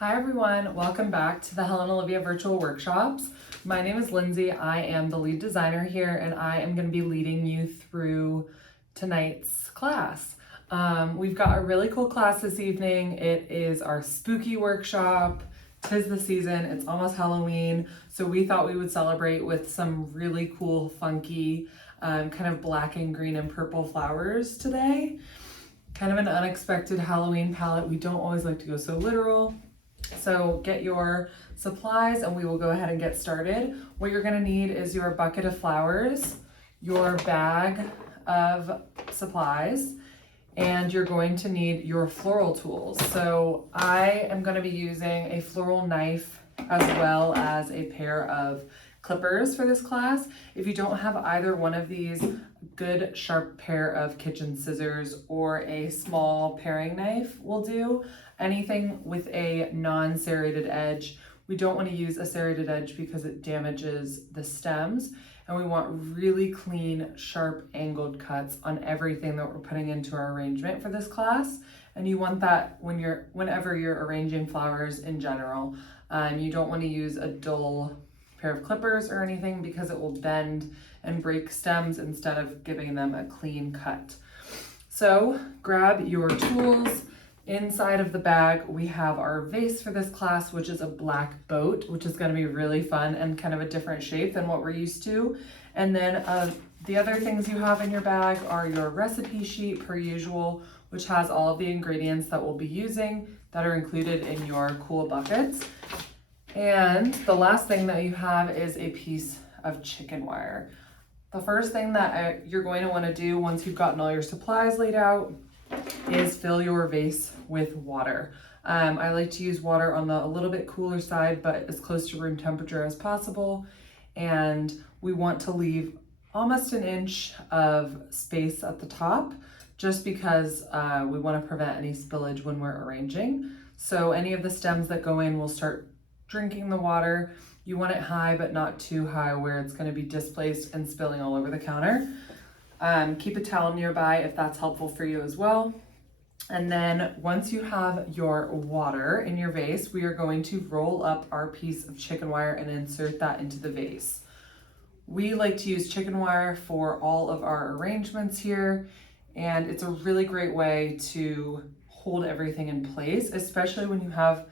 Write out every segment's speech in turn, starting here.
Hi everyone, welcome back to the Helen Olivia Virtual Workshops. My name is Lindsay, I am the lead designer here and I am going to be leading you through tonight's class. We've got a really cool class this evening. It is our spooky workshop. 'Tis the season, it's almost Halloween, so we thought we would celebrate with some really cool, funky, kind of black and green and purple flowers today. Kind of an unexpected Halloween palette. We don't always like to go so literal. So get your supplies and we will go ahead and get started. What you're gonna need is your bucket of flowers, your bag of supplies, and you're going to need your floral tools. So I am gonna be using a floral knife as well as a pair of clippers for this class. If you don't have either one of these, good sharp pair of kitchen scissors or a small paring knife will do. Anything with a non-serrated edge. We don't want to use a serrated edge because it damages the stems, and we want really clean, sharp, angled cuts on everything that we're putting into our arrangement for this class. And you want that whenever you're arranging flowers in general. You don't want to use a dull pair of clippers or anything because it will bend and break stems instead of giving them a clean cut. So grab your tools. Inside of the bag, we have our vase for this class, which is a black boat, which is going to be really fun and kind of a different shape than what we're used to. And then the other things you have in your bag are your recipe sheet per usual, which has all of the ingredients that we'll be using that are included in your cool buckets. And the last thing that you have is a piece of chicken wire. The first thing that you're going to want to do once you've gotten all your supplies laid out is fill your vase with water. I like to use water on the a little bit cooler side, but as close to room temperature as possible. And we want to leave almost an inch of space at the top, just because we want to prevent any spillage when we're arranging. So any of the stems that go in will start drinking the water. You want it high, but not too high where it's going to be displaced and spilling all over the counter. Keep a towel nearby if that's helpful for you as well. And then once you have your water in your vase, we are going to roll up our piece of chicken wire and insert that into the vase. We like to use chicken wire for all of our arrangements here, and it's a really great way to hold everything in place, especially when you have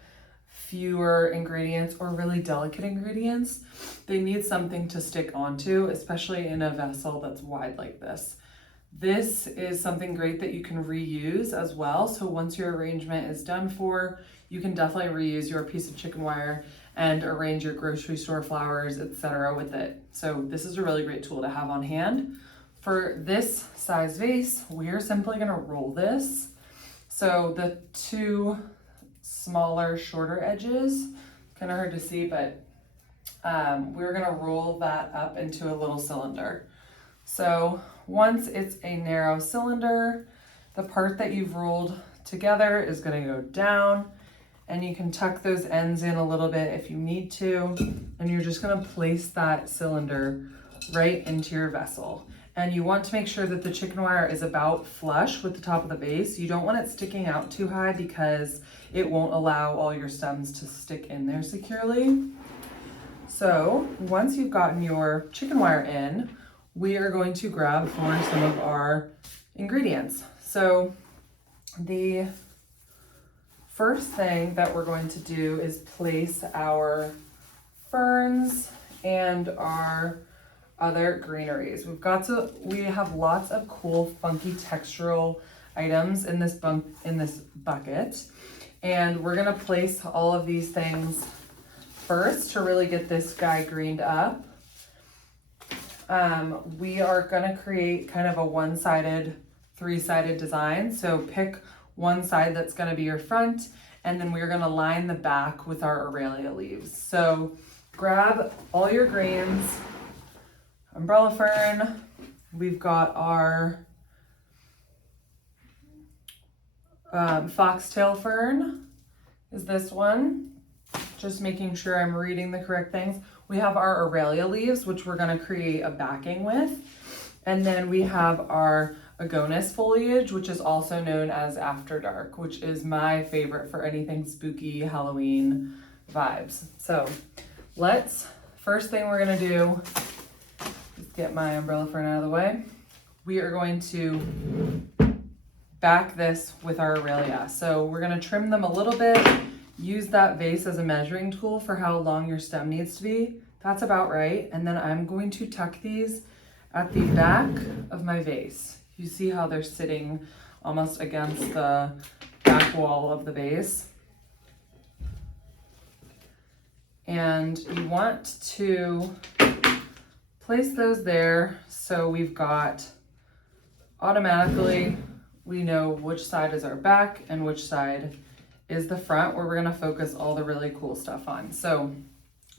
fewer ingredients or really delicate ingredients. They need something to stick onto, especially in a vessel that's wide like this. This is something great that you can reuse as well. So once your arrangement is done for, you can definitely reuse your piece of chicken wire and arrange your grocery store flowers, etc. with it. So this is a really great tool to have on hand. For this size vase, we are simply gonna roll this. So the two smaller, shorter edges, kind of hard to see, but we're gonna roll that up into a little cylinder. So once it's a narrow cylinder, the part that you've rolled together is gonna go down, and you can tuck those ends in a little bit if you need to, and you're just gonna place that cylinder right into your vessel. And you want to make sure that the chicken wire is about flush with the top of the vase. You don't want it sticking out too high because it won't allow all your stems to stick in there securely. So once you've gotten your chicken wire in, we are going to grab for some of our ingredients. So the first thing that we're going to do is place our ferns and our other greeneries. We have lots of cool, funky textural items in this bucket. And we're gonna place all of these things first to really get this guy greened up. We are gonna create kind of a one-sided, three-sided design. So pick one side that's gonna be your front, and then we're gonna line the back with our Aurelia leaves. So grab all your greens, umbrella fern, we've got our foxtail fern is this one. Just making sure I'm reading the correct things. We have our Aurelia leaves, which we're gonna create a backing with. And then we have our agonis foliage, which is also known as after dark, which is my favorite for anything spooky Halloween vibes. So first thing we're gonna do, let's get my umbrella fern out of the way. We are going to back this with our Aurelia. So we're gonna trim them a little bit, use that vase as a measuring tool for how long your stem needs to be. That's about right. And then I'm going to tuck these at the back of my vase. You see how they're sitting almost against the back wall of the vase. And you want to place those there so we've got, automatically, we know which side is our back and which side is the front, where we're gonna focus all the really cool stuff on. So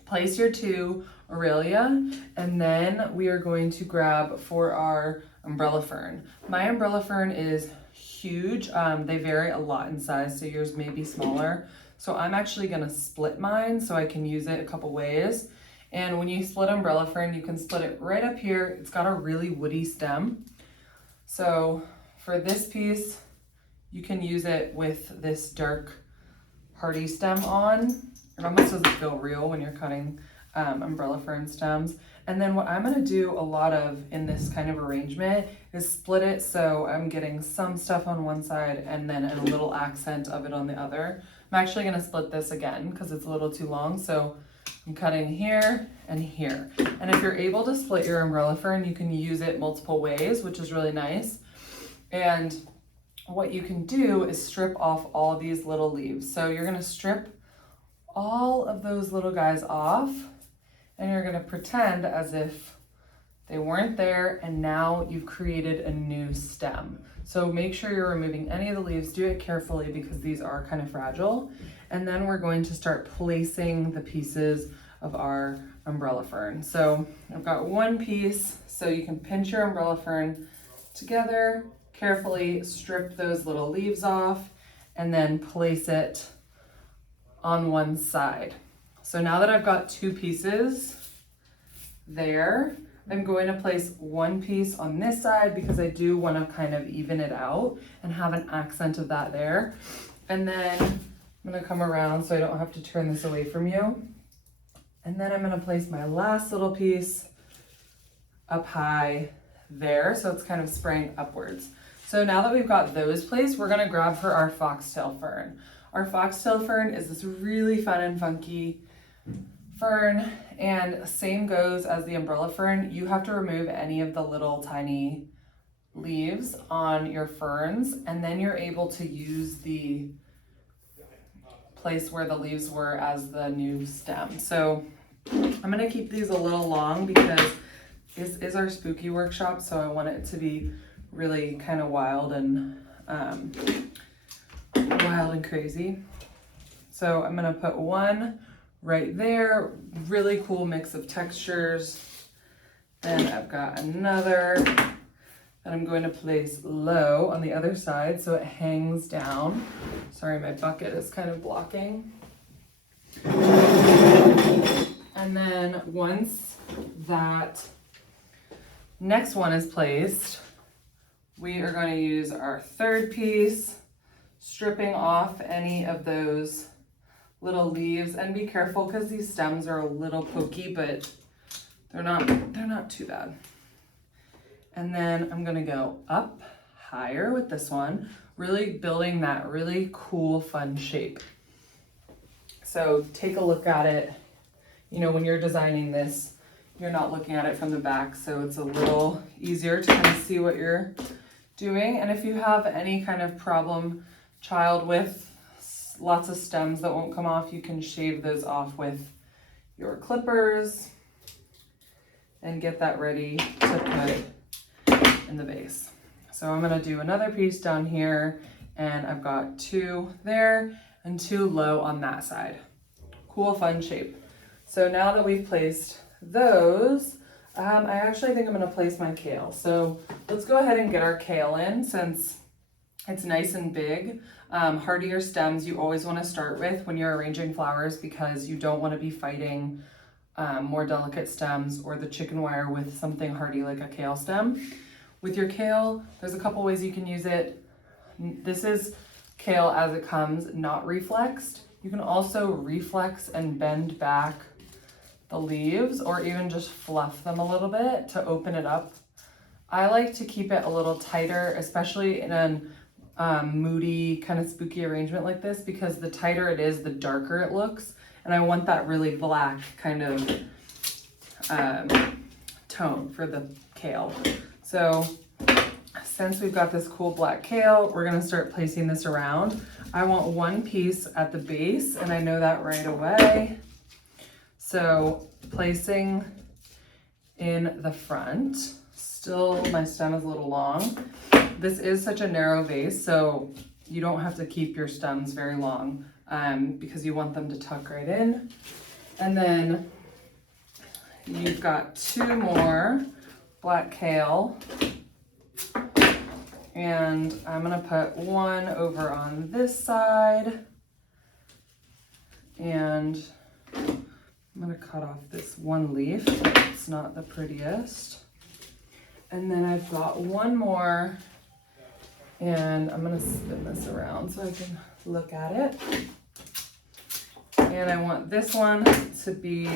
place your 2 Aurelia, and then we are going to grab for our umbrella fern. My umbrella fern is huge. They vary a lot in size, so yours may be smaller. So I'm actually gonna split mine so I can use it a couple ways. And when you split umbrella fern, you can split it right up here. It's got a really woody stem. So for this piece, you can use it with this dark hardy stem on. It almost doesn't feel real when you're cutting umbrella fern stems. And then what I'm gonna do a lot of in this kind of arrangement is split it so I'm getting some stuff on one side and then a little accent of it on the other. I'm actually gonna split this again because it's a little too long. So I'm cutting here and here. And if you're able to split your umbrella fern, you can use it multiple ways, which is really nice. And what you can do is strip off all these little leaves. So you're gonna strip all of those little guys off, and you're gonna pretend as if they weren't there, and now you've created a new stem. So make sure you're removing any of the leaves. Do it carefully because these are kind of fragile. And then we're going to start placing the pieces of our umbrella fern. So I've got one piece, so you can pinch your umbrella fern together, carefully strip those little leaves off, and then place it on one side. So now that I've got 2 pieces there, I'm going to place one piece on this side because I do want to kind of even it out and have an accent of that there. And then I'm going to come around so I don't have to turn this away from you. And then I'm going to place my last little piece up high there, so it's kind of spraying upwards. So now that we've got those placed, we're going to grab for our foxtail fern. Our foxtail fern is this really fun and funky fern, and same goes as the umbrella fern. You have to remove any of the little tiny leaves on your ferns, and then you're able to use the place where the leaves were as the new stem. So I'm gonna keep these a little long because this is our spooky workshop, so I want it to be really kind of wild and crazy. So I'm gonna put one right there, really cool mix of textures. Then I've got another that I'm going to place low on the other side so it hangs down. Sorry, my bucket is kind of blocking. And then once that next one is placed, we are going to use our third piece, stripping off any of those little leaves, and be careful because these stems are a little pokey, but they're not too bad. And then I'm gonna go up higher with this one, really building that really cool, fun shape. So take a look at it. You know, when you're designing this, you're not looking at it from the back, so it's a little easier to kind of see what you're doing. And if you have any kind of problem child with lots of stems that won't come off, you can shave those off with your clippers and get that ready to put in the vase. So I'm gonna do another piece down here, and I've got 2 there and 2 low on that side. Cool, fun shape. So now that we've placed those, I actually think I'm gonna place my kale. So let's go ahead and get our kale in since it's nice and big. Hardier stems you always want to start with when you're arranging flowers because you don't want to be fighting more delicate stems or the chicken wire with something hardy like a kale stem. With your kale, there's a couple ways you can use it. This is kale as it comes, not reflexed. You can also reflex and bend back the leaves or even just fluff them a little bit to open it up. I like to keep it a little tighter, especially in a moody, kind of spooky arrangement like this, because the tighter it is, the darker it looks. And I want that really black kind of tone for the kale. So since we've got this cool black kale, we're gonna start placing this around. I want one piece at the base, and I know that right away. So placing in the front, still my stem is a little long. This is such a narrow vase, so you don't have to keep your stems very long because you want them to tuck right in. And then you've got two more black kale. And I'm gonna put one over on this side. And I'm gonna cut off this one leaf. It's not the prettiest. And then I've got one more, and I'm gonna spin this around so I can look at it. And I want this one to be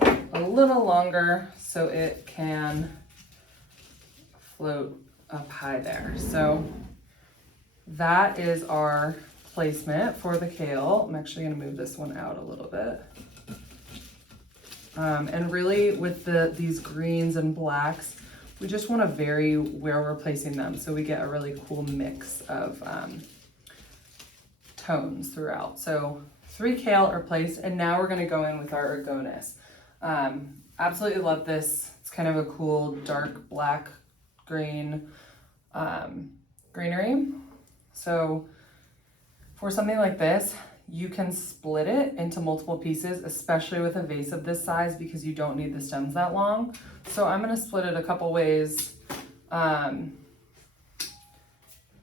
a little longer so it can float up high there. So that is our placement for the kale. I'm actually gonna move this one out a little bit. And really with these greens and blacks, we just want to vary where we're placing them so we get a really cool mix of tones throughout. So 3 kale are placed, and now we're going to go in with our ergonis. Absolutely love this. It's kind of a cool dark black green greenery. So for something like this, you can split it into multiple pieces, especially with a vase of this size, because you don't need the stems that long. So I'm gonna split it a couple ways.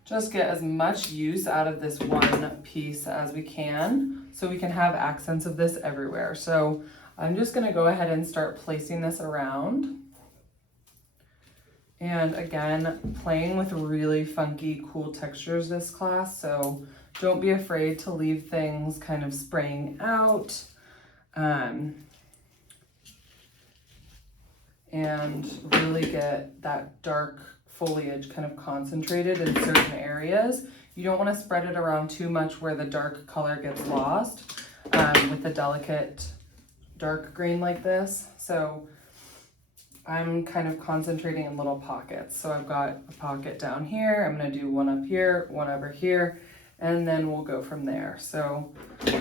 Just get as much use out of this one piece as we can, so we can have accents of this everywhere. So I'm just gonna go ahead and start placing this around. And again, playing with really funky, cool textures this class, so don't be afraid to leave things kind of spraying out. And really get that dark foliage kind of concentrated in certain areas. You don't want to spread it around too much where the dark color gets lost with a delicate dark green like this. So I'm kind of concentrating in little pockets. So I've got a pocket down here. I'm going to do one up here, one over here, and then we'll go from there. So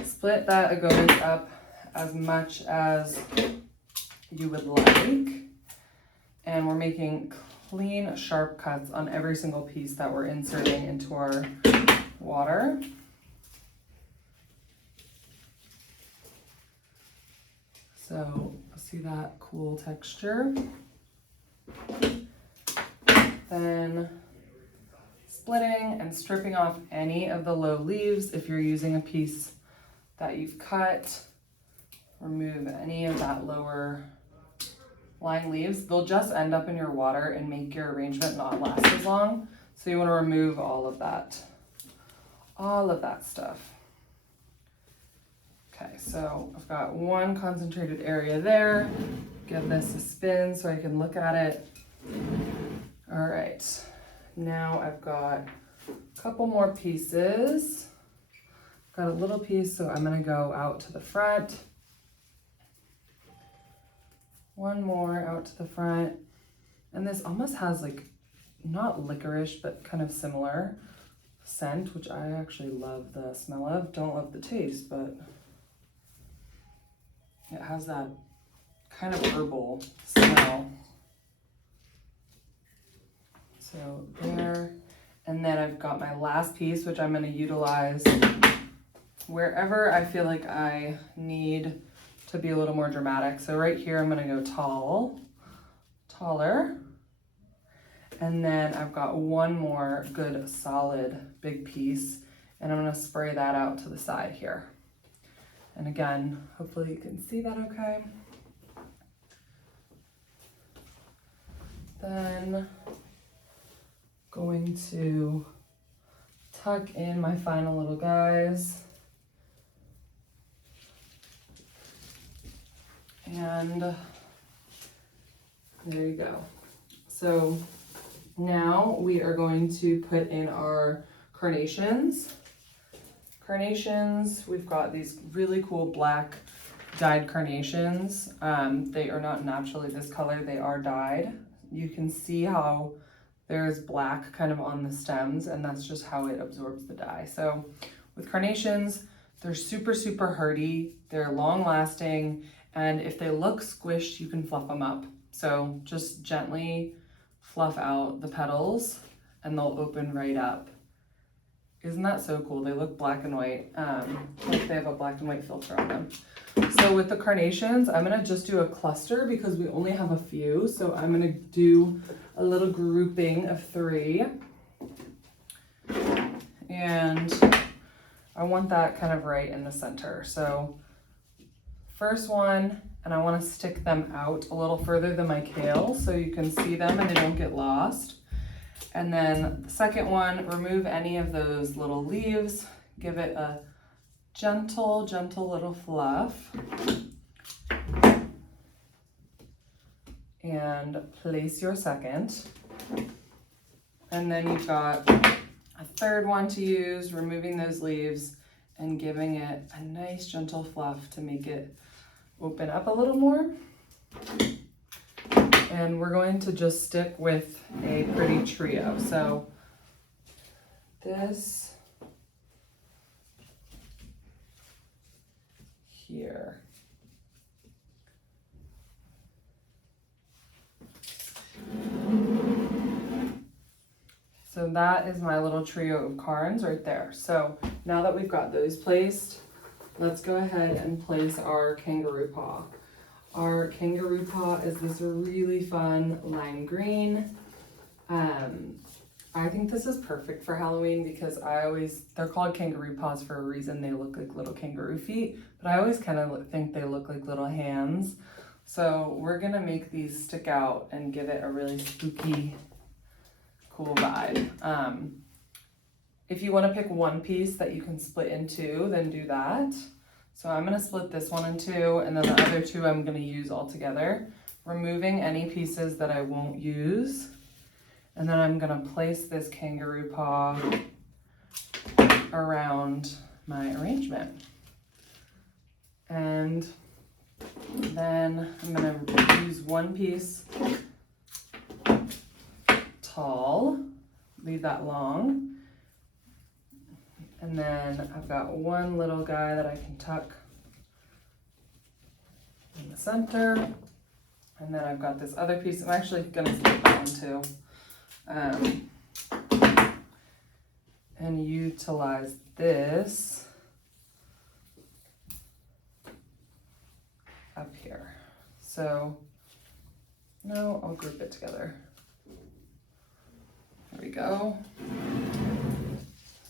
split that agonis up as much as you would like. And we're making clean, sharp cuts on every single piece that we're inserting into our water. So see that cool texture. Then splitting and stripping off any of the low leaves. If you're using a piece that you've cut, remove any of that lower lying leaves. They'll just end up in your water and make your arrangement not last as long. So you want to remove all of that stuff. Okay, so I've got one concentrated area there. Give this a spin so I can look at it. All right, now I've got a couple more pieces. Got a little piece, so I'm gonna go out to the front. One more out to the front. And this almost has like, not licorice, but kind of similar scent, which I actually love the smell of. Don't love the taste, but it has that kind of herbal smell. So there, and then I've got my last piece, which I'm gonna utilize wherever I feel like I need to be a little more dramatic. So right here, I'm gonna go taller. And then I've got one more good solid big piece, and I'm gonna spray that out to the side here. And again, hopefully you can see that okay. Then Going to tuck in my final little guys. And there you go. So now we are going to put in our carnations. Carnations, we've got these really cool black dyed carnations. They are not naturally this color, they are dyed. You can see how there's black kind of on the stems, and that's just how it absorbs the dye. So with carnations, they're super, super hardy, they're long lasting, and if they look squished, you can fluff them up. So just gently fluff out the petals and they'll open right up. Isn't that so cool? They look black and white, like they have a black and white filter on them. So with the carnations, I'm gonna just do a cluster because we only have a few. So I'm gonna do a little grouping of 3. And I want that kind of right in the center. So first one, and I wanna stick them out a little further than my kale so you can see them and they don't get lost. And then the second one, remove any of those little leaves, give it a gentle, gentle little fluff. And place your second. And then you've got a third one to use, removing those leaves and giving it a nice gentle fluff to make it open up a little more. And we're going to just stick with a pretty trio. So this here. So that is my little trio of carns right there. So now that we've got those placed, let's go ahead and place our kangaroo paw. Our kangaroo paw is this really fun lime green. I think this is perfect for Halloween because they're called kangaroo paws for a reason. They look like little kangaroo feet, but I always kind of think they look like little hands. So we're gonna make these stick out and give it a really spooky, cool vibe. If you wanna pick one piece that you can split in 2, then do that. So I'm gonna split this one in 2, and then the other 2 I'm gonna use all together, removing any pieces that I won't use. And then I'm gonna place this kangaroo paw around my arrangement. And then I'm gonna use one piece tall, leave that long. And then I've got one little guy that I can tuck in the center. And then I've got this other piece. I'm actually gonna split that one too. And utilize this up here. So, no, I'll group it together. There we go.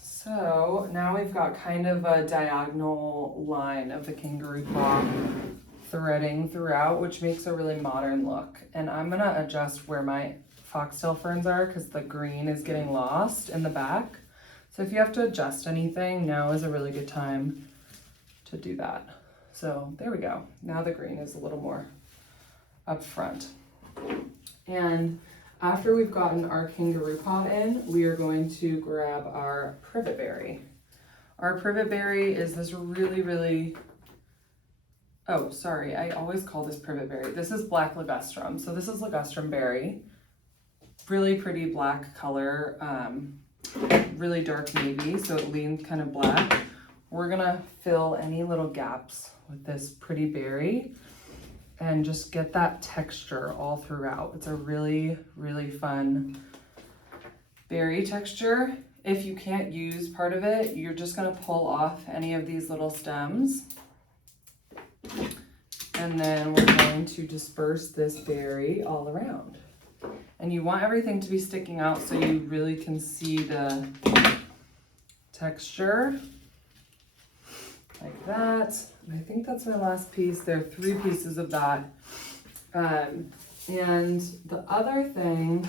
So now we've got kind of a diagonal line of the kangaroo paw threading throughout, which makes a really modern look. And I'm gonna adjust where my foxtail ferns are because the green is getting lost in the back. So if you have to adjust anything, now is a really good time to do that. So there we go. Now the green is a little more up front. And after we've gotten our kangaroo paw in, we are going to grab our privet berry. Our privet berry is this really, oh, sorry, I always call this privet berry. This is black ligustrum. So this is ligustrum berry. Really pretty black color, really dark navy, so it leans kind of black. We're gonna fill any little gaps with this pretty berry and just get that texture all throughout. It's a really fun berry texture. If you can't use part of it, you're just gonna pull off any of these little stems. And then we're going to disperse this berry all around. And you want everything to be sticking out so you really can see the texture, like that. And I think that's my last piece. There are 3 pieces of that. And the other thing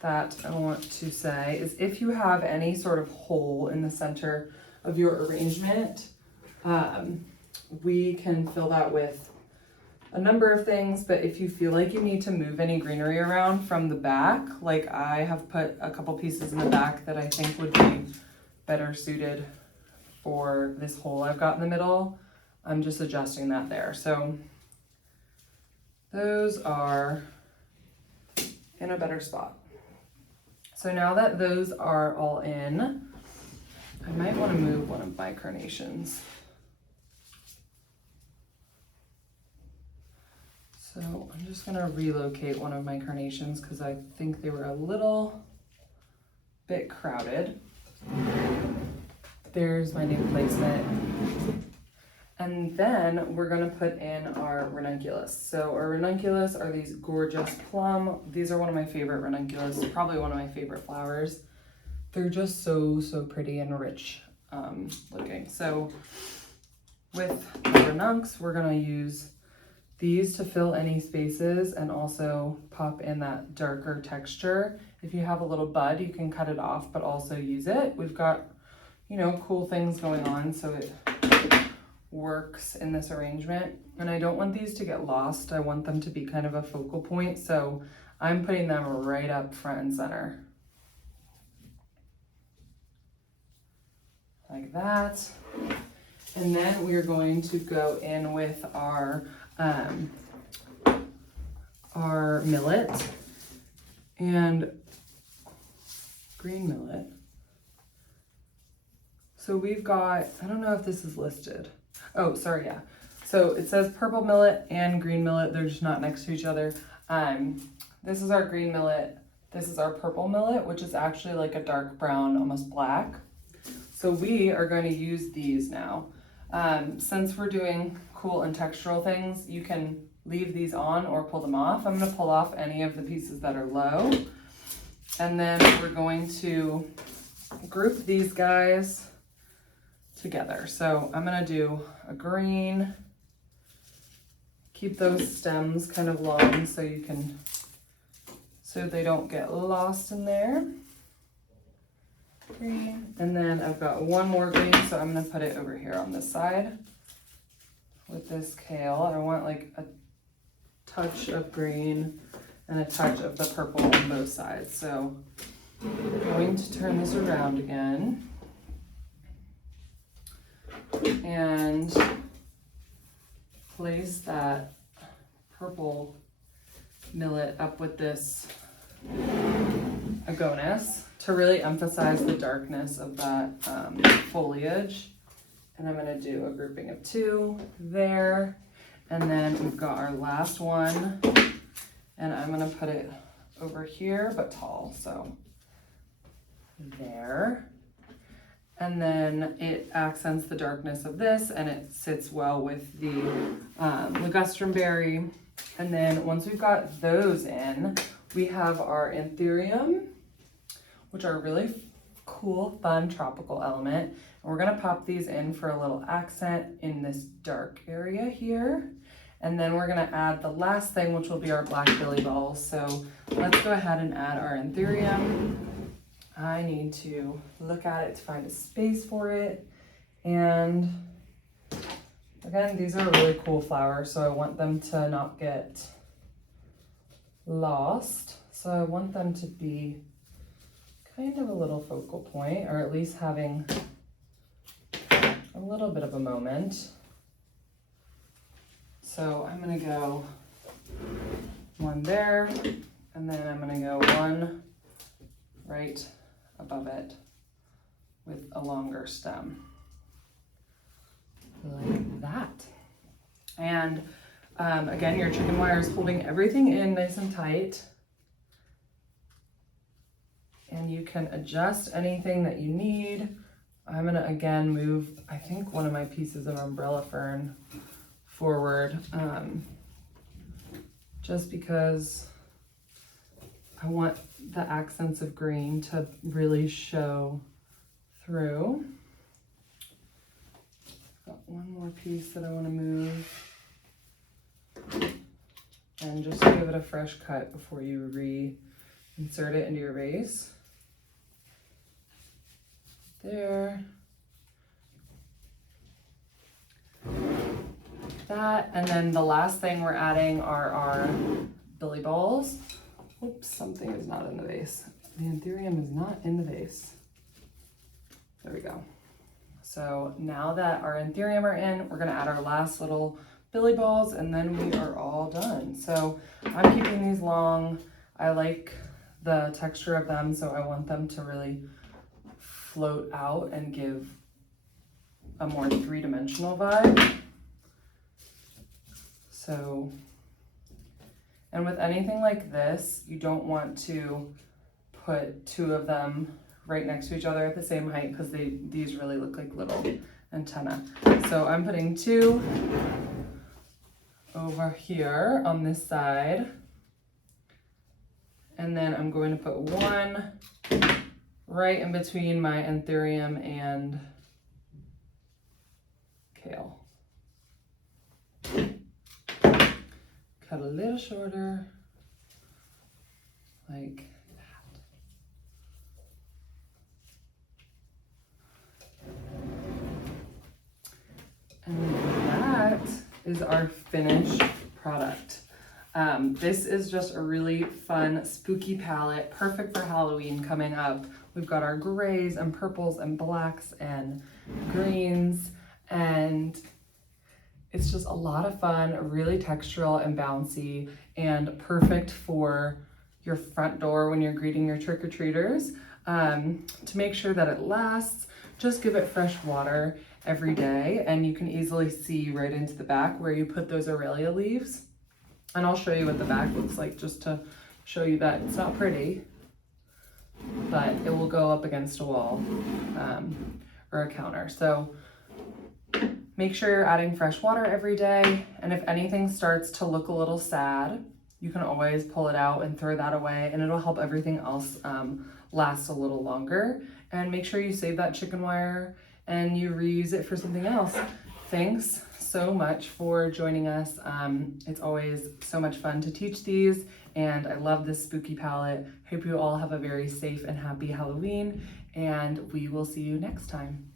that I want to say is if you have any sort of hole in the center of your arrangement, we can fill that with a number of things, but if you feel like you need to move any greenery around from the back, like I have put a couple pieces in the back that I think would be better suited for this hole I've got in the middle, I'm just adjusting that there. So those are in a better spot. So now that those are all in, I might want to move one of my carnations. So I'm just gonna relocate one of my carnations because I think they were a little bit crowded. There's my new placement. And then we're gonna put in our ranunculus. So our ranunculus are these gorgeous plum. These are one of my favorite ranunculus, probably one of my favorite flowers. They're just so pretty and rich looking. So with the ranuncs, we're gonna use these to fill any spaces and also pop in that darker texture. If you have a little bud, you can cut it off, but also use it. We've got, you know, cool things going on, so it works in this arrangement. And I don't want these to get lost. I want them to be kind of a focal point, so I'm putting them right up front and center. Like that. And then we're going to go in with our millet and green millet. So we've got, I don't know if this is listed. Oh, sorry, yeah. So it says purple millet and green millet. They're just not next to each other. This is our green millet. This is our purple millet, which is actually like a dark brown, almost black. So we are going to use these now. Since we're doing cool and textural things, you can leave these on or pull them off. I'm going to pull off any of the pieces that are low. And then we're going to group these guys together. So I'm going to do a green, keep those stems kind of long so you can, so they don't get lost in there. Green. And then I've got one more green, so I'm going to put it over here on this side with this kale. I want like a touch of green and a touch of the purple on both sides. So I'm going to turn this around again and place that purple millet up with this agonis to really emphasize the darkness of that foliage. And I'm going to do a grouping of two there. And then we've got our last one. And I'm going to put it over here, but tall. So there. And then it accents the darkness of this, and it sits well with the ligustrum berry. And then once we've got those in, we have our anthurium, which are really cool, fun, tropical element. And we're gonna pop these in for a little accent in this dark area here. And then we're gonna add the last thing, which will be our black billy balls. So let's go ahead and add our anthurium. I need to look at it to find a space for it. And again, these are really cool flowers, so I want them to not get lost. So I want them to be kind of a little focal point, or at least having a little bit of a moment. So I'm gonna go one there, and then I'm gonna go one right above it with a longer stem, like that. And again, your chicken wire is holding everything in nice and tight. And you can adjust anything that you need. I'm gonna again move, I think, one of my pieces of umbrella fern forward, just because I want the accents of green to really show through. Got one more piece that I want to move, and just give it a fresh cut before you insert it into your vase. There. That, and then the last thing we're adding are our billy balls. Oops, something is not in the vase. The anthurium is not in the vase. There we go. So now that our anthurium are in, we're gonna add our last little billy balls and then we are all done. So I'm keeping these long. I like the texture of them, so I want them to really float out and give a more three-dimensional vibe. So, and with anything like this, you don't want to put two of them right next to each other at the same height because these really look like little antennae. So I'm putting two over here on this side. And then I'm going to put one right in between my anthurium and kale. Cut a little shorter, like that. And that is our finished product. This is just a really fun, spooky palette, perfect for Halloween coming up. We've got our grays and purples and blacks and greens, and it's just a lot of fun, really textural and bouncy, and perfect for your front door when you're greeting your trick-or-treaters. To make sure that it lasts, just give it fresh water every day, and you can easily see right into the back where you put those Aurelia leaves. And I'll show you what the back looks like just to show you that it's not pretty, but it will go up against a wall or a counter. So make sure you're adding fresh water every day, and if anything starts to look a little sad, you can always pull it out and throw that away, and it'll help everything else last a little longer. And make sure you save that chicken wire and you reuse it for something else. Thanks so much for joining us. It's always so much fun to teach these, and I love this spooky palette. Hope you all have a very safe and happy Halloween, and we will see you next time.